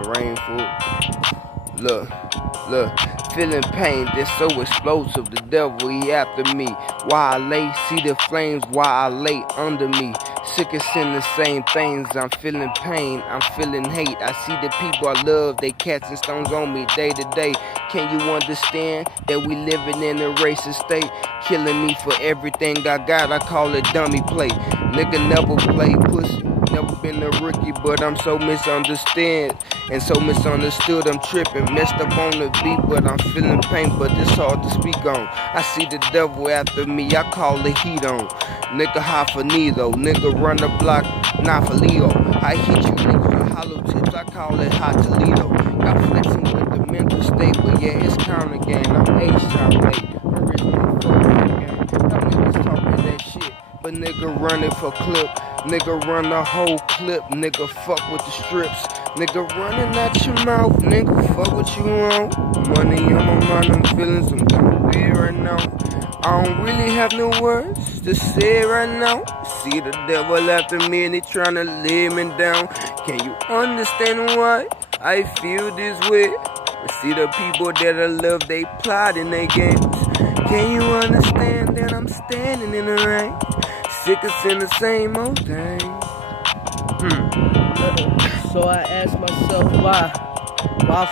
a rainfall. Look, feeling pain that's so explosive. The devil, he after me. Why I lay, see the flames, why I lay under me. Sick of seeing the same things. I'm feeling pain, I'm feeling hate. I see the people I love, they casting stones on me day to day. Can you understand that we living in a racist state? Killing me for everything I got, I call it dummy play. Nigga never play pussy, never been a rookie, but I'm so misunderstood. And so misunderstood, I'm tripping, messed up on the beat, but I'm feeling pain, but it's hard to speak on. I see the devil after me, I call the heat on. Nigga hot for neither, nigga run the block, not for Leo. I hit you niggas with hollow tips, I call it hot Toledo. Got flexing with the mental state, but yeah, it's counter game. I'm H-time late, I'm rich motherfucker game. Y'all niggas talking that shit, but nigga running for clip. Nigga run the whole clip, nigga fuck with the strips. Nigga running out your mouth, nigga fuck what you want. Money on my mind, I'm feeling some kind of weird right now. I don't really have no words to say right now. See the devil after me and he tryna lay me down. Can you understand why I feel this way? See the people that I love, they plot in their games. Can you understand that I'm standing in the rain? Sick of seeing the same old thing. So I asked myself why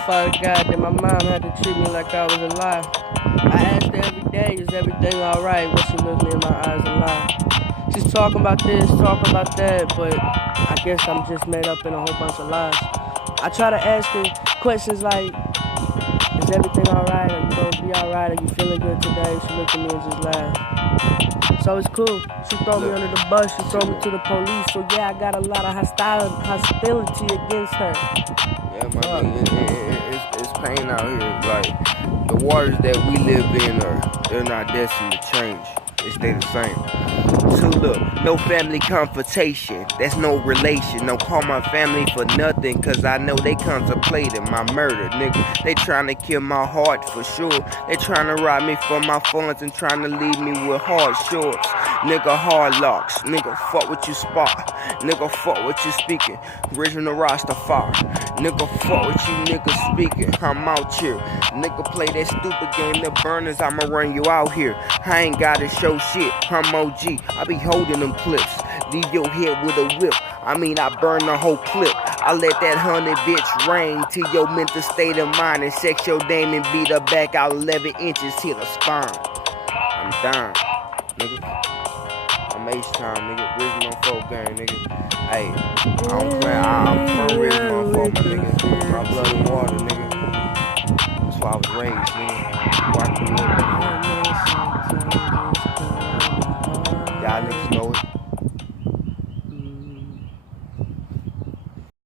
Father God that my mom had to treat me like I was alive. I asked her every day, is everything alright? When she looked me in my eyes and lied. She's talking about this, talking about that, but I guess I'm just made up in a whole bunch of lies. I try to ask her questions like, is everything alright? Are you gonna be alright? Are you feeling good today? She looked at me and just laughed. So it's cool. She threw me under the bus. She threw me to the police. So yeah, I got a lot of hostility against her. Yeah, my nigga, it's pain out here. Like, the waters that we live in they're not destined to change. They stay the same. So look, no family confrontation, that's no relation. Don't call my family for nothing, cause I know they contemplating my murder, nigga. They tryna kill my heart for sure. They tryna rob me for my funds and tryna leave me with hard shorts. Nigga hard locks, nigga fuck what you spot. Nigga fuck what you speaking, original Rastafari. Nigga fuck what you niggas speaking, I'm out here. Nigga play that stupid game, the burners, I'ma run you out here. I ain't gotta show shit, I'm OG, I be holding them clips. Leave your head with a whip, I burn the whole clip. I let that 100 bitch rain to your mental state of mind and sex your dame and beat her back out 11 inches to the spine. I'm down, nigga. I'm H-time, nigga. Original folk gang, nigga. Hey, I don't play, I'm from original folk, my nigga. My blood and water, nigga. That's why I was raised, nigga. Watch me live.